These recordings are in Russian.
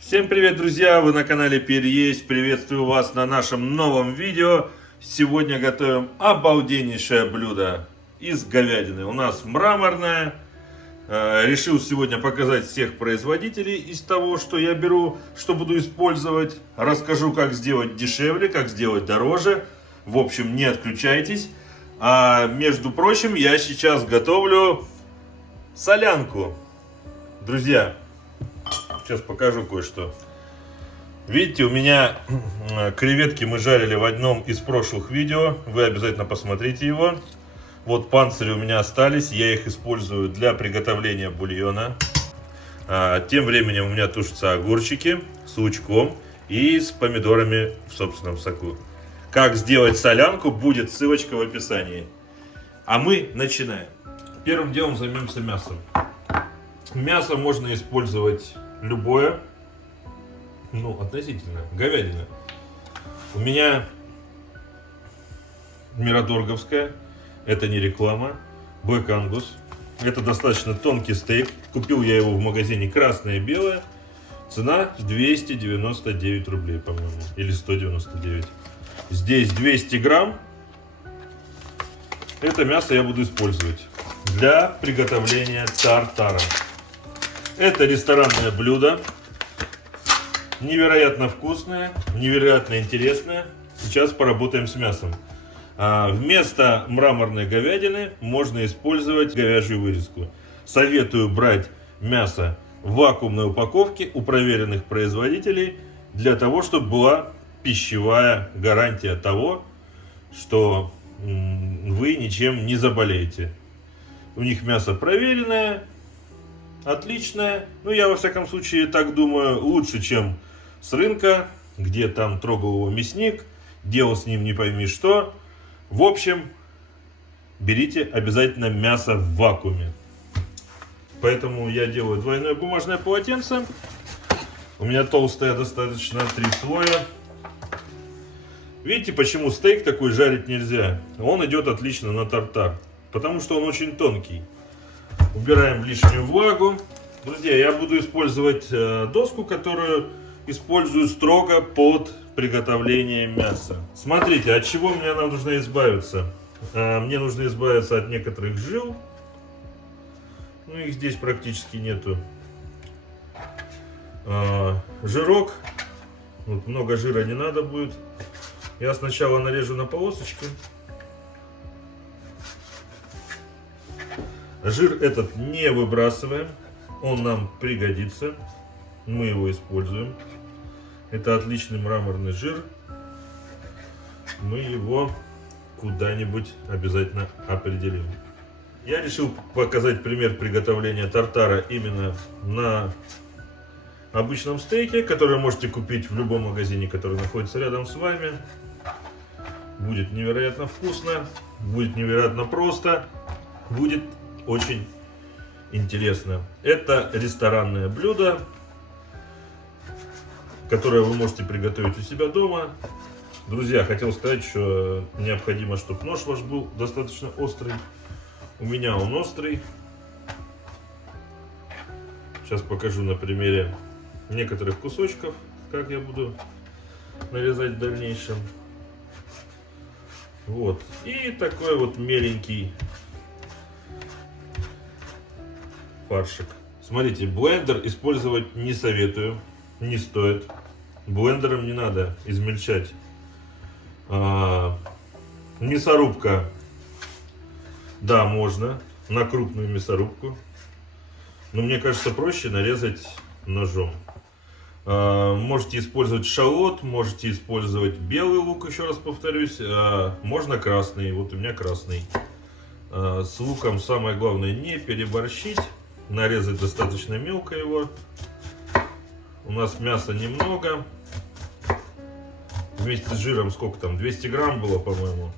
Всем привет, друзья! Вы на канале Переесть. Приветствую вас на нашем новом видео. Сегодня готовим обалденнейшее блюдо из говядины. У нас мраморное. Решил сегодня показать всех производителей из того, что я беру, что буду использовать. Расскажу, как сделать дешевле, как сделать дороже. В общем, не отключайтесь. А между прочим, я сейчас готовлю солянку. Друзья, сейчас покажу кое-что. Видите, у меня креветки мы жарили в одном из прошлых видео. Вы обязательно посмотрите его. Вот панцири у меня остались. Я их использую для приготовления бульона. Тем временем у меня тушатся огурчики с лучком и с помидорами в собственном соку. Как сделать солянку, будет ссылочка в описании. А мы начинаем. Первым делом займемся мясом. Мясо можно использовать любое, относительно, говядина. У меня мираторговская, это не реклама, Black Angus. Это достаточно тонкий стейк. Купил я его в магазине красное и белое. Цена 299 рублей, по-моему, или 199. Здесь 200 грамм. Это мясо я буду использовать для приготовления тартара. Это ресторанное блюдо. Невероятно вкусное, невероятно интересное. Сейчас поработаем с мясом. Вместо мраморной говядины можно использовать говяжью вырезку. Советую брать мясо в вакуумной упаковке у проверенных производителей, для того, чтобы была пищевая гарантия того, что вы ничем не заболеете. У них мясо проверенное, отличное. Я во всяком случае так думаю, лучше, чем с рынка, где там трогал его мясник, делал с ним не пойми что. В общем, берите обязательно мясо в вакууме. Поэтому я делаю двойное бумажное полотенце. У меня толстое достаточно, 3 слоя. Видите, почему стейк такой жарить нельзя? Он идет отлично на тартар, потому что он очень тонкий. Убираем лишнюю влагу. Друзья, я буду использовать доску, которую использую строго под приготовление мяса. Смотрите, от чего мне нужно избавиться. Мне нужно избавиться от некоторых жил. Их здесь практически нету. Жирок. Много жира не надо будет. Я сначала нарежу на полосочки. Жир этот не выбрасываем. Он нам пригодится. Мы его используем. Это отличный мраморный жир. Мы его куда-нибудь обязательно определим. Я решил показать пример приготовления тартара именно на обычном стейке, который можете купить в любом магазине, который находится рядом с вами. Будет невероятно вкусно, будет невероятно просто, будет очень интересно. Это ресторанное блюдо, которое вы можете приготовить у себя дома. Друзья, хотел сказать, что необходимо, чтобы нож ваш был достаточно острый. У меня он острый. Сейчас покажу на примере некоторых кусочков, как я буду нарезать в дальнейшем. Вот. И такой вот меленький фаршик. Смотрите, блендер использовать не советую, не стоит. Блендером не надо измельчать. Мясорубка, да, можно на крупную мясорубку, но мне кажется проще нарезать ножом. Можете использовать шалот, можете использовать белый лук, еще раз повторюсь, можно красный, вот у меня красный. С луком самое главное не переборщить, нарезать достаточно мелко его. У нас мяса немного, вместе с жиром сколько там, 200 грамм было, по-моему.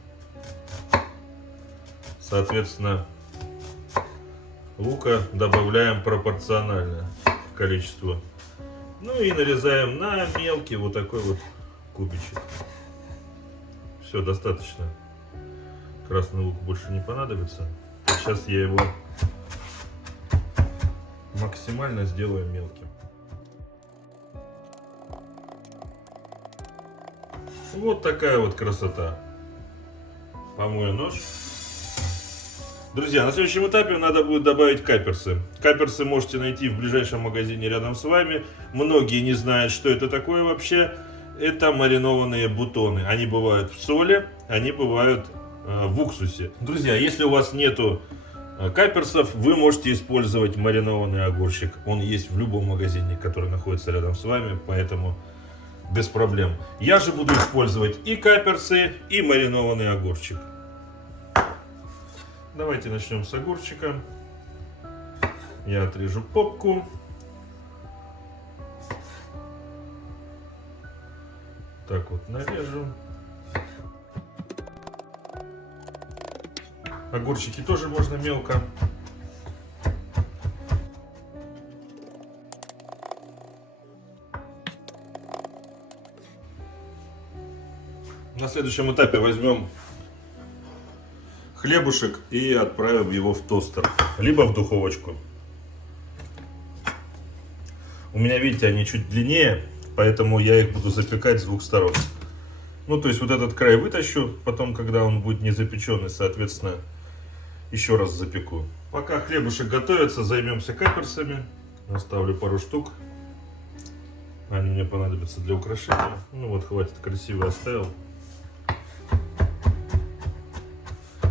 Соответственно, лука добавляем пропорционально к количеству. И нарезаем на мелкий вот такой вот кубичек. Все, достаточно. Красный лук больше не понадобится. Сейчас я его максимально сделаю мелким. Вот такая вот красота. Помою нож. Друзья, на следующем этапе надо будет добавить каперсы. Каперсы можете найти в ближайшем магазине рядом с вами. Многие не знают, что это такое вообще. Это маринованные бутоны. Они бывают в соли, они бывают в уксусе. Друзья, если у вас нету каперсов, вы можете использовать маринованный огурчик. Он есть в любом магазине, который находится рядом с вами, поэтому без проблем. Я же буду использовать и каперсы, и маринованный огурчик. Давайте начнем с огурчика. Я отрежу попку. Так вот нарежу. Огурчики тоже можно мелко. На следующем этапе возьмем хлебушек и отправим его в тостер, либо в духовочку. У меня, видите, они чуть длиннее, поэтому я их буду запекать с двух сторон. Ну, то есть вот этот край вытащу, потом, когда он будет не запеченный, соответственно, еще раз запеку. Пока хлебушек готовится, займемся каперсами. Оставлю пару штук. Они мне понадобятся для украшения. Ну вот, хватит, красиво оставил.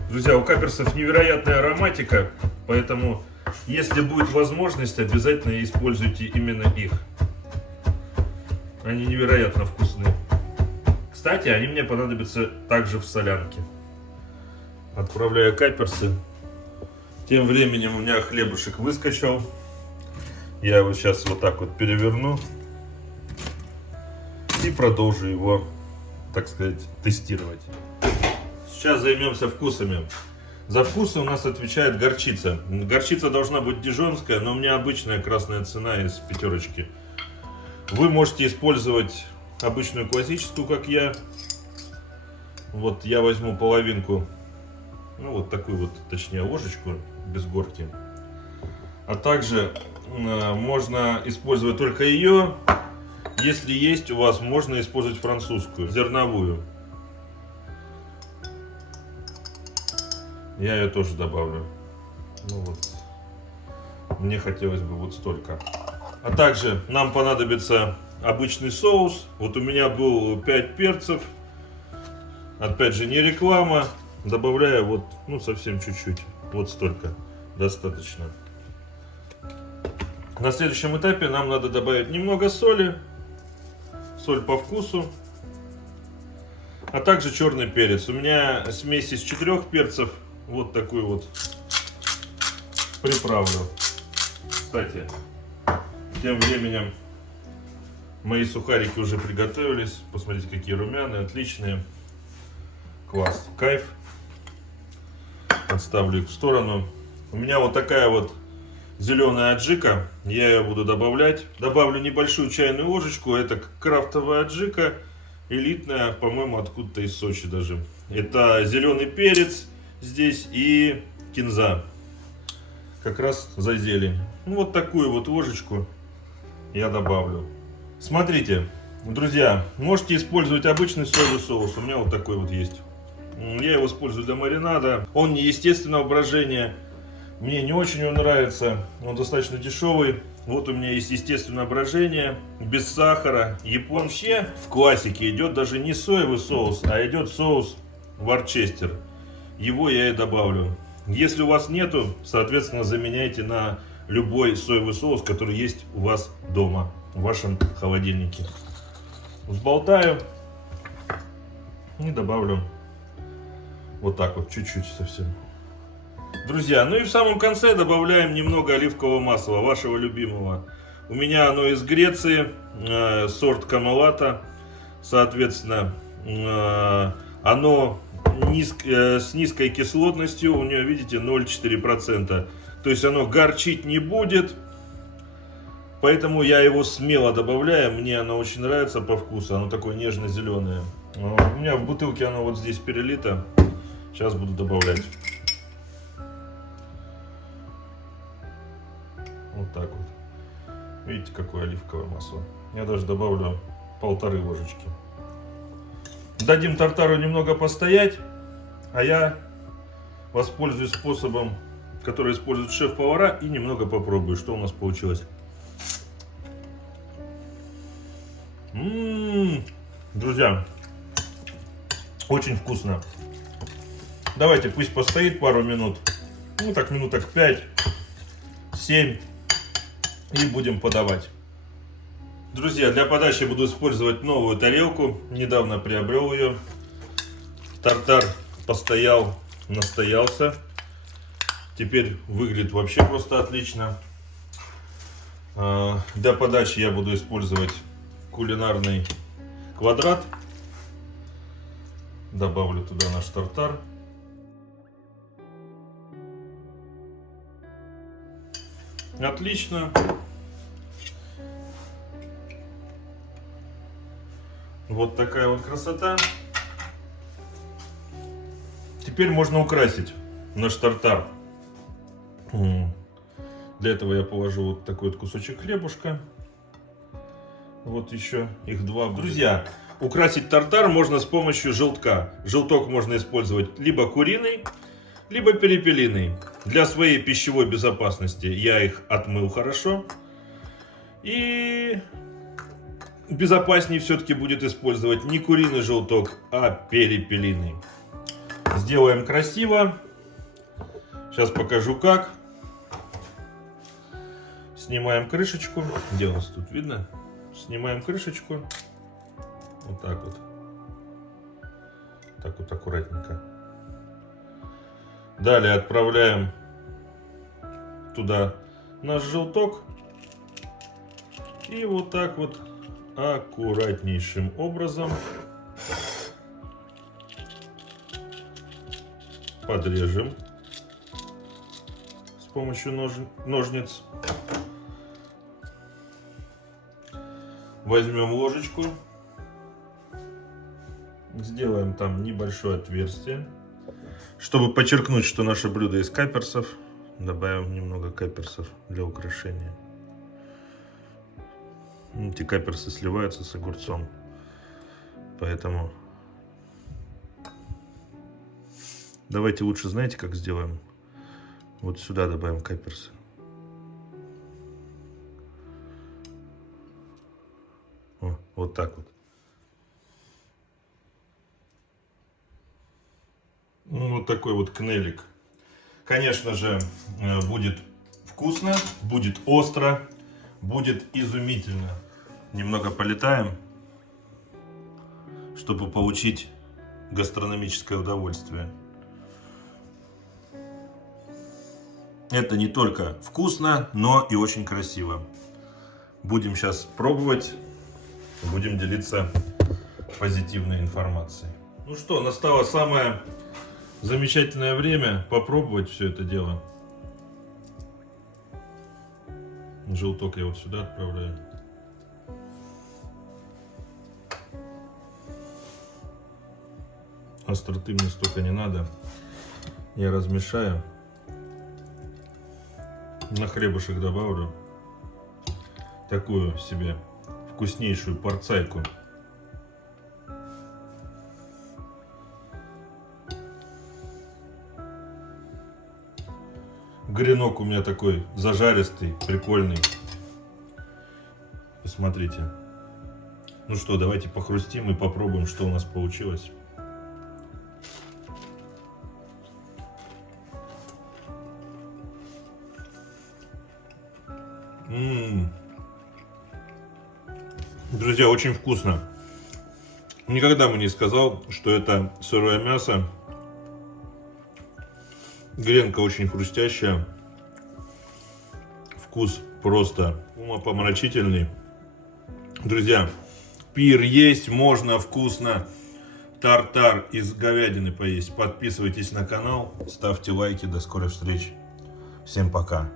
Друзья, у каперсов невероятная ароматика, поэтому, если будет возможность, обязательно используйте именно их. Они невероятно вкусные. Кстати, они мне понадобятся также в солянке. Отправляю каперсы. Тем временем у меня хлебушек выскочил. Я его сейчас вот так вот переверну. И продолжу его, так сказать, тестировать. Сейчас займемся вкусами. За вкусы у нас отвечает горчица. Горчица должна быть дижонская, но у меня обычная красная цена из пятерочки. Вы можете использовать обычную классическую, как я. Вот я возьму половинку, ну вот такую вот, точнее ложечку без горки. А также можно использовать только ее. Если есть у вас, можно использовать французскую, зерновую. Я ее тоже добавлю. Ну вот. Мне хотелось бы вот столько. А также нам понадобится обычный соус. Вот у меня был 5 перцев. Опять же, не реклама. Добавляю вот, ну, совсем чуть-чуть. Вот столько. Достаточно. На следующем этапе нам надо добавить немного соли. Соль по вкусу. А также черный перец. У меня смесь из 4 перцев. Вот такую вот приправлю. Кстати, тем временем мои сухарики уже приготовились. Посмотрите, какие румяные, отличные. Класс, кайф. Отставлю их в сторону. У меня вот такая вот зеленая аджика. Я ее буду добавлять. Добавлю небольшую чайную ложечку. Это крафтовая аджика. Элитная, по-моему, откуда-то из Сочи даже. Это зеленый перец здесь и кинза. Как раз за зелень. Ну, вот такую вот ложечку я добавлю. Смотрите, друзья, можете использовать обычный соевый соус. У меня вот такой вот есть. Я его использую для маринада. Он не естественного брожения. Мне не очень он нравится. Он достаточно дешевый. Вот у меня есть естественное брожение. Без сахара. Вообще в классике идет даже не соевый соус, а идет соус Ворчестер. Его я и добавлю. Если у вас нету, соответственно, заменяйте на любой соевый соус, который есть у вас дома, в вашем холодильнике. Взболтаю и добавлю вот так вот, чуть-чуть совсем. Друзья, ну и в самом конце добавляем немного оливкового масла, вашего любимого. У меня оно из Греции, сорт Камелата. Соответственно, оно с низкой кислотностью, у нее, видите, 0,4%. То есть оно горчить не будет. Поэтому я его смело добавляю. Мне оно очень нравится по вкусу. Оно такое нежно-зеленое. У меня в бутылке оно вот здесь перелито. Сейчас буду добавлять. Вот так вот. Видите, какое оливковое масло. Я даже добавлю 1,5 ложечки. Дадим тартару немного постоять, а я воспользуюсь способом, который используют шеф-повара, и немного попробую, что у нас получилось. Друзья, очень вкусно. Давайте пусть постоит пару минут, ну так минуток 5-7, и будем подавать. Друзья, для подачи буду использовать новую тарелку, недавно приобрел ее. Тартар постоял, настоялся, теперь выглядит вообще просто отлично. Для подачи я буду использовать кулинарный квадрат. Добавлю туда наш тартар. Отлично. Вот такая вот красота. Теперь можно украсить наш тартар. Для этого я положу вот такой вот кусочек хлебушка. Вот еще их два. Друзья, украсить тартар можно с помощью желтка. Желток можно использовать либо куриный, либо перепелиный. Для своей пищевой безопасности я их отмыл хорошо. И безопаснее все-таки будет использовать не куриный желток, а перепелиный. Сделаем красиво. Сейчас покажу как. Снимаем крышечку. Где у нас тут видно? Снимаем крышечку. Вот так вот. Так вот аккуратненько. Далее отправляем туда наш желток. И вот так вот аккуратнейшим образом подрежем с помощью ножниц. Возьмем ложечку, сделаем там небольшое отверстие, чтобы подчеркнуть, что наше блюдо из каперсов. Добавим немного каперсов для украшения. Эти каперсы сливаются с огурцом, поэтому давайте лучше, знаете, как сделаем? Вот сюда добавим каперсы. Вот так вот. Вот такой вот кнелик. Конечно же, будет вкусно, будет остро, будет изумительно. Немного полетаем, чтобы получить гастрономическое удовольствие. Это не только вкусно, но и очень красиво. Будем сейчас пробовать. Будем делиться позитивной информацией. Ну что, настало самое замечательное время попробовать все это дело. Желток я вот сюда отправляю. Остроты мне столько не надо. Я размешаю. На хлебушек добавлю такую себе вкуснейшую порцайку. Гренок у меня такой зажаристый, прикольный. Посмотрите. Ну что, давайте похрустим и попробуем, что у нас получилось. Друзья, очень вкусно. Никогда бы не сказал, что это сырое мясо. Гренка очень хрустящая. Вкус просто умопомрачительный. Друзья, пир есть, можно вкусно. Тартар из говядины поесть. Подписывайтесь на канал, ставьте лайки. До скорой встречи. Всем пока.